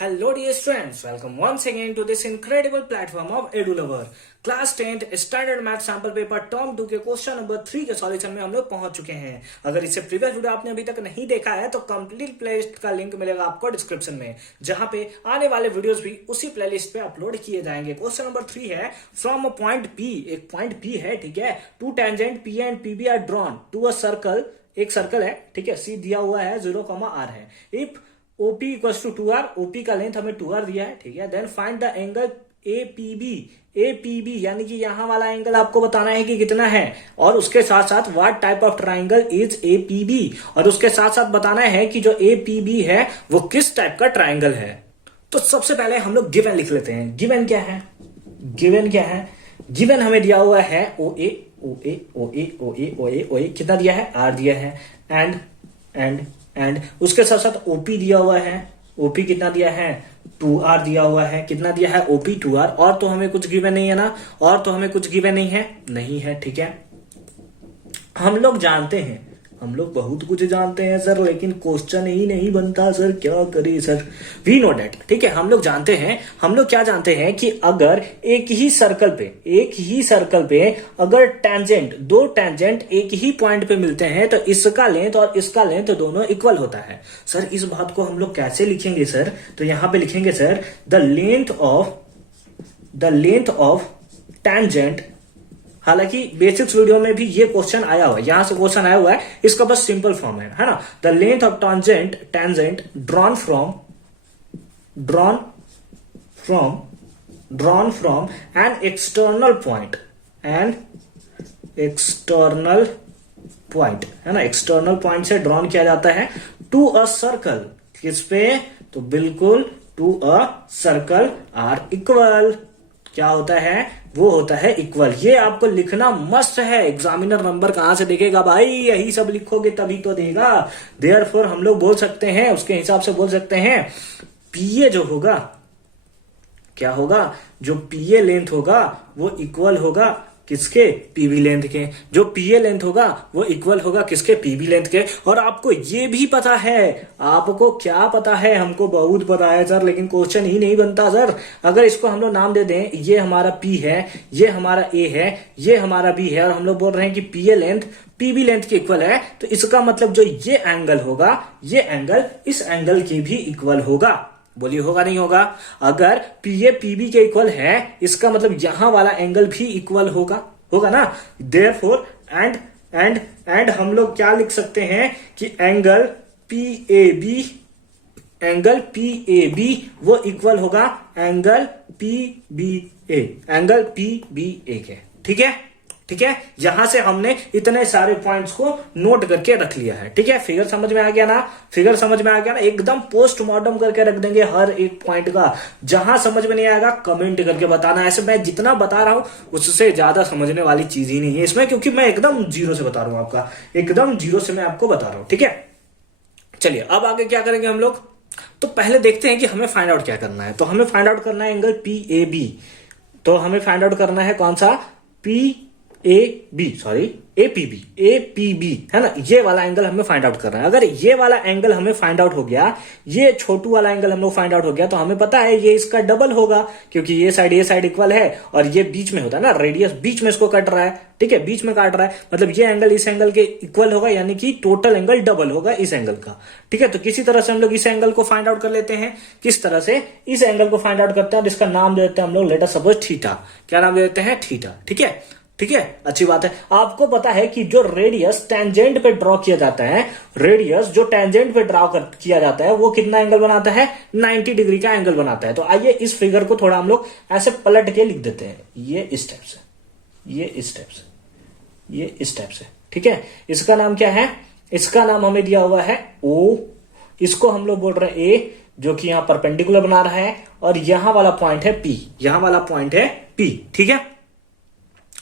Hello dear students, welcome once again to this incredible platform of EduLover. Class 10th standard math sample paper term 2 के question number 3 के solution में हम लोग पहुंच चुके हैं। अगर इससे प्रीवियस वीडियो आपने अभी तक नहीं देखा है तो कंप्लीट प्लेलिस्ट का लिंक मिलेगा आपको डिस्क्रिप्शन में, जहां पे आने वाले वीडियोस भी उसी प्लेलिस्ट पे अपलोड किए जाएंगे। क्वेश्चन नंबर 3 है फ्रॉम अ पॉइंट पी, एक पॉइंट पी है, ठीक है, two tangent P and PB are drawn to a circle, एक सर्कल है, ठीक है, सी दिया हुआ है 0,r है। If OP equals to 2r, OP का लेंथ हमें 2r दिया है, ठीक है, then find the angle APB, APB यानी कि यहां वाला एंगल आपको बताना है कि कितना है, और उसके साथ साथ what type of triangle is APB, और उसके साथ साथ बताना है कि जो APB है वो किस टाइप का ट्राइंगल है। तो सबसे पहले हम लोग गिवन लिख लेते हैं। गिवन क्या है? गिवन क्या है? गिवन हमें दिया हुआ है OA, OA, OA, OA, OA, OA कितना दिया है? R दिया है, एंड उसके साथ साथ OP दिया हुआ है। OP कितना दिया है? 2R दिया हुआ है। कितना दिया है? OP 2R। और तो हमें कुछ गिवन नहीं है ना, और तो हमें कुछ गिवन नहीं है, नहीं है, ठीक है। हम लोग जानते हैं, हम लोग बहुत कुछ जानते हैं सर, लेकिन क्वेश्चन ही नहीं बनता सर, क्या करें सर। वी नो डेट, ठीक है, हम लोग जानते हैं, हम लोग क्या जानते हैं कि अगर एक ही सर्कल पे अगर टेंजेंट, दो टेंजेंट एक ही पॉइंट पे मिलते हैं तो इसका लेंथ और इसका लेंथ दोनों इक्वल होता है। सर इस बात को हम लोग कैसे लिखेंगे सर? तो यहां पे लिखेंगे sir the length of tangent. हालांकि बेसिक्स वीडियो में भी ये क्वेश्चन आया हुआ है, यहां से क्वेश्चन आया हुआ है, इसका बस सिंपल फॉर्म है ना। The length of tangent drawn from an external point, है ना, एक्सटर्नल पॉइंट से ड्रॉन किया जाता है टू अ सर्कल, किस पे? तो बिल्कुल to a circle are equal. क्या होता है? वो होता है इक्वल। ये आपको लिखना मस्त है, एग्जामिनर नंबर कहां से देखेगा भाई? यही सब लिखोगे तभी तो देगा। देयरफॉर हम लोग बोल सकते हैं, उसके हिसाब से बोल सकते हैं पीए जो होगा, क्या होगा? जो पीए लेंथ होगा वो इक्वल होगा किसके? पीबी लेंथ के। जो पीए लेंथ होगा वो इक्वल होगा किसके? पीबी लेंथ के। और आपको ये भी पता है, आपको क्या पता है? हमको बहुत पता है सर, लेकिन क्वेश्चन ही नहीं बनता सर। अगर इसको हम लोग नाम दे दें, ये हमारा P है, ये हमारा A है, ये हमारा B है, और हम लोग बोल रहे हैं कि पीए लेंथ पीबी लेंथ के इक्वल है, तो इसका मतलब जो ये एंगल होगा, ये एंगल इस एंगल के भी इक्वल होगा। बोलिए होगा नहीं होगा? अगर पीए पीबी के इक्वल है, इसका मतलब यहां वाला एंगल भी इक्वल होगा ना। देयरफॉर एंड हम लोग क्या लिख सकते हैं कि एंगल पीएबी वो इक्वल होगा एंगल पीबीए के। ठीक है, ठीक है, यहां से हमने इतने सारे पॉइंट्स को नोट करके रख लिया है। ठीक है, फिगर समझ में आ गया ना? फिगर समझ में आ गया ना? एकदम पोस्टमार्टम करके रख देंगे हर एक पॉइंट का। जहां समझ में नहीं आएगा कमेंट करके बताना। ऐसे मैं जितना बता रहा हूं उससे ज्यादा समझने वाली चीज ही नहीं है इसमें, क्योंकि मैं एकदम जीरो से बता रहा हूं, आपका एकदम जीरो से मैं आपको बता रहा हूं। ठीक है, चलिए अब आगे क्या करेंगे हम लोग। तो पहले देखते हैं कि हमें फाइंड आउट क्या करना है। तो हमें फाइंड आउट करना है एंगल PAB। तो हमें फाइंड आउट करना है कौन सा? APB है ना, ये वाला एंगल हमें फाइंड आउट करना है। अगर ये वाला एंगल हमें फाइंड आउट हो गया, ये छोटू वाला एंगल हम लोग फाइंड आउट हो गया, तो हमें पता है ये इसका डबल होगा, क्योंकि ये साइड इक्वल है और ये बीच में होता है ना, रेडियस बीच में इसको कट रहा है। ठीक है, बीच में काट रहा है, मतलब ये एंगल इस एंगल के इक्वल होगा, यानी कि टोटल एंगल डबल होगा इस एंगल का। ठीक है, तो किसी तरह से हम लोग इस एंगल को फाइंड आउट कर लेते हैं। किस तरह से इस एंगल को फाइंड आउट करते हैं? और इसका नाम दे देते हैं हम लोग, लेट अस सपोज थीटा। क्या नाम दे देते हैं? थीटा। ठीक है, ठीक है, अच्छी बात है। आपको पता है कि जो रेडियस टेंजेंट पे ड्रॉ किया जाता है, रेडियस जो टेंजेंट पे ड्रॉ किया जाता है, वो कितना एंगल बनाता है? 90 डिग्री का एंगल बनाता है। तो आइए इस फिगर को थोड़ा हम लोग ऐसे पलट के लिख देते हैं, ये इस टाइप से, ये इस टाइप से, ये इस टाइप से। ठीक है, इसका नाम क्या है? इसका नाम हमें दिया हुआ है O, इसको हम लोग बोल रहे हैं A, जो कि यहां परपेंडिकुलर बना रहा है, और यहां वाला पॉइंट है P, यहां वाला पॉइंट है P। ठीक है,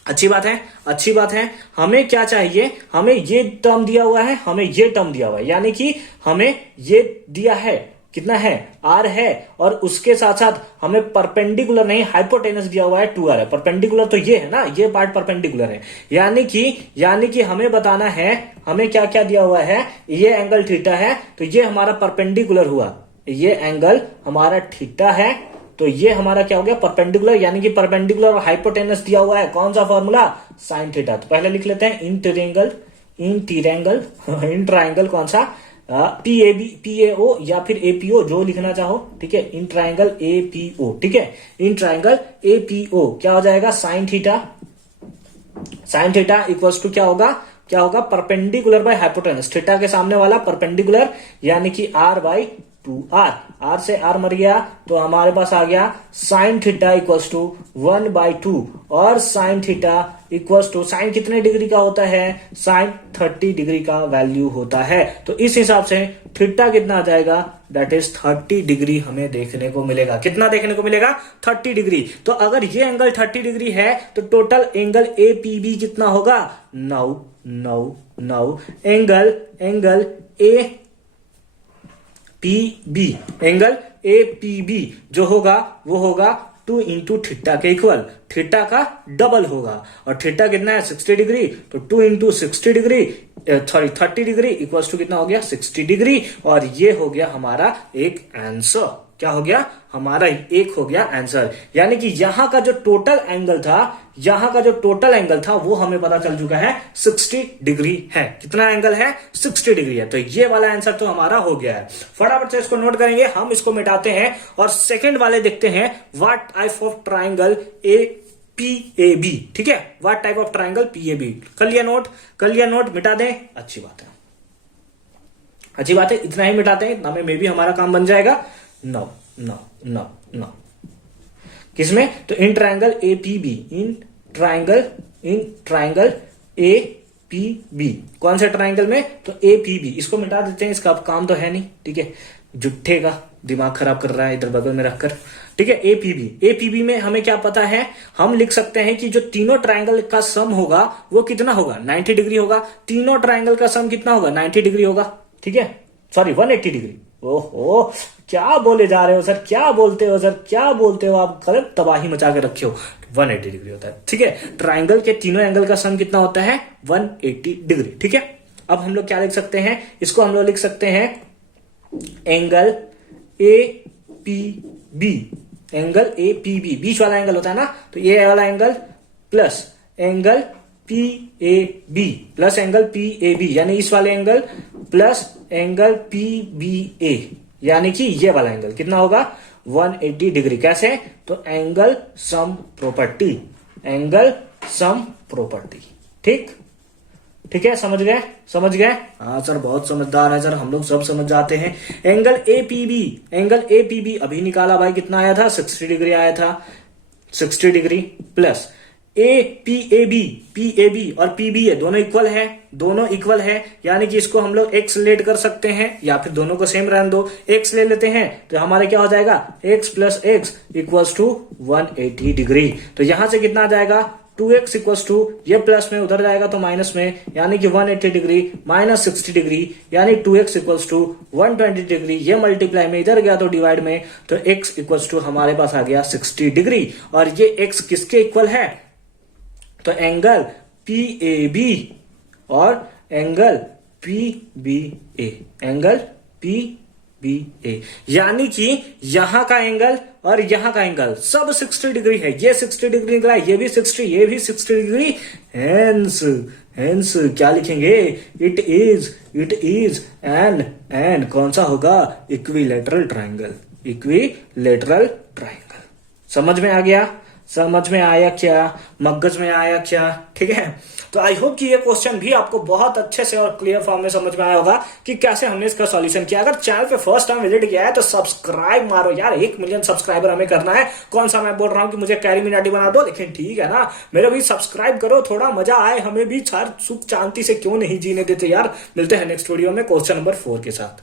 अच्छी बात है, अच्छी बात है। हमें क्या चाहिए? हमें ये टर्म दिया हुआ है, हमें ये टर्म दिया हुआ है, यानी कि हमें ये दिया है, कितना है? R है, और उसके साथ साथ हमें परपेंडिकुलर नहीं, हाइपोटेनस दिया हुआ है 2R है। परपेंडिकुलर तो ये है ना, ये पार्ट परपेंडिकुलर है, यानी कि हमें बताना है, हमें क्या क्या दिया हुआ है? ये एंगल थीटा है, तो ये हमारा परपेंडिकुलर हुआ, ये एंगल हमारा थीटा है, तो ये हमारा क्या हो गया परपेंडिकुलर, यानी कि परपेंडिकुलर और हाइपोटेनस दिया हुआ है। कौन सा फॉर्मूला, साइन थीटा। तो पहले लिख लेते हैं इन ट्राइंगल कौन सा, PAO या फिर APO, जो लिखना चाहो, ठीक है। इन ट्राइंगल APO, ठीक है। इन ट्राइंगल APO क्या हो जाएगा, साइन थीटा इक्वल्स टू क्या होगा परपेंडिकुलर बाय हाइपोटेनस, थीटा के सामने वाला परपेंडिकुलर, यानी कि R/2R। R से R मर गया तो हमारे पास आ गया साइन थीटा इक्वल्स टू 1/2, और sine theta equals to, sine कितने डिग्री का होता है, साइन 30 डिग्री का वैल्यू होता है। तो इस हिसाब से थीटा कितना आ जाएगा, दैट इज 30 डिग्री हमें देखने को मिलेगा। कितना देखने को मिलेगा, 30 डिग्री। तो अगर ये एंगल 30 डिग्री है तो टोटल एंगल APB कितना होगा, 9 एंगल APB जो होगा वो होगा 2 इंटू थीटा के इक्वल, थीटा का डबल होगा, और थीटा कितना है 60 डिग्री, तो 2 into 60 degree 30 degree equals to कितना हो गया 60 डिग्री, और ये हो गया हमारा एक आंसर। क्या हो गया, हमारा एक हो गया आंसर। यानी कि यहां का जो टोटल एंगल था वो हमें पता चल चुका है 60 डिग्री है। कितना एंगल है, 60 डिग्री है। तो ये वाला आंसर तो हमारा हो गया है। फटाफट से इसको नोट करेंगे, हम इसको मिटाते हैं और सेकंड वाले देखते हैं, what type of triangle PAB, ठीक है। What type of triangle PAB, कर लिया नोट, मिटा दें, अच्छी बात है, इतना ही मिटाते हैं, इतना में भी हमारा काम बन जाएगा। नो किसमें, तो इन ट्राइंगल APB, कौन से ट्राइंगल में, तो APB। इसको मिटा देते हैं, इसका अब काम तो है नहीं, ठीक है। जुट्ठे का दिमाग खराब कर रहा है इधर बगल में रखकर, ठीक है। APB में हमें क्या पता है, हम लिख सकते हैं कि जो तीनों ट्राइंगल का सम होगा वो कितना होगा, 90 डिग्री होगा। तीनों ट्राइंगल का सम कितना होगा, 90 डिग्री होगा, ठीक है। Sorry 180 degree. ओहो, क्या बोले जा रहे हो सर, क्या बोलते हो आप, गलत तबाही मचा के रखे हो। 180 डिग्री होता है, ठीक है। ट्राइंगल के तीनों एंगल का सम कितना होता है, 180 डिग्री, ठीक है। अब हम लोग क्या लिख सकते हैं, इसको हम लोग लिख सकते हैं एंगल APB, बीच वाला एंगल होता है ना, तो ये वाला एंगल प्लस एंगल PAB, यानी इस वाले एंगल प्लस एंगल PBA, यानी कि ये वाला एंगल कितना होगा, 180 डिग्री। कैसे, तो एंगल सम प्रॉपर्टी, ठीक है। समझ गए। हाँ सर, बहुत समझदार है सर, हम लोग सब समझ जाते हैं। एंगल APB अभी निकाला भाई, कितना आया था, 60 डिग्री आया था, 60 डिग्री प्लस PAB और PBA दोनों इक्वल है, यानी कि इसको हम लोग x लेट कर सकते हैं, या फिर दोनों को सेम रहने दो, x ले लेते हैं, तो हमारे क्या हो जाएगा, x plus x equals to 180 degree. तो यहां से कितना आ जाएगा, 2x इक्वल्स टू, ये प्लस में उधर जाएगा तो माइनस में, यानी कि 180 डिग्री माइनस 60 डिग्री, यानी 2x इक्वल्स टू 120 डिग्री। ये मल्टीप्लाई में इधर गया तो डिवाइड में, तो x इक्वल्स टू हमारे पास आ गया 60 डिग्री। और ये x किसके इक्वल है, तो एंगल PAB और एंगल PBA, यानी कि यहां का एंगल और यहां का एंगल सब 60 डिग्री है। ये 60 डिग्री निकला, ये भी 60 डिग्री। हेंस क्या लिखेंगे, इट इज एन कौन सा होगा, इक्विलेटरल ट्राइंगल। समझ में आया क्या, मगज में आया क्या, ठीक है। तो आई होप कि ये क्वेश्चन भी आपको बहुत अच्छे से और क्लियर फॉर्म में समझ में आया होगा कि कैसे हमने इसका सॉल्यूशन किया। अगर चैनल पे फर्स्ट टाइम विजिट किया है तो सब्सक्राइब मारो यार, 1 मिलियन सब्सक्राइबर हमें करना है। कौन सा मैं बोल रहा हूं कि मुझे कैरी मिनाटी बना दो, लेकिन ठीक है ना, मेरे भी सब्सक्राइब करो, थोड़ा मजा आए, हमें भी सुख शांति से क्यों नहीं जीने देते यार। मिलते हैं नेक्स्ट वीडियो में क्वेश्चन नंबर 4 के साथ।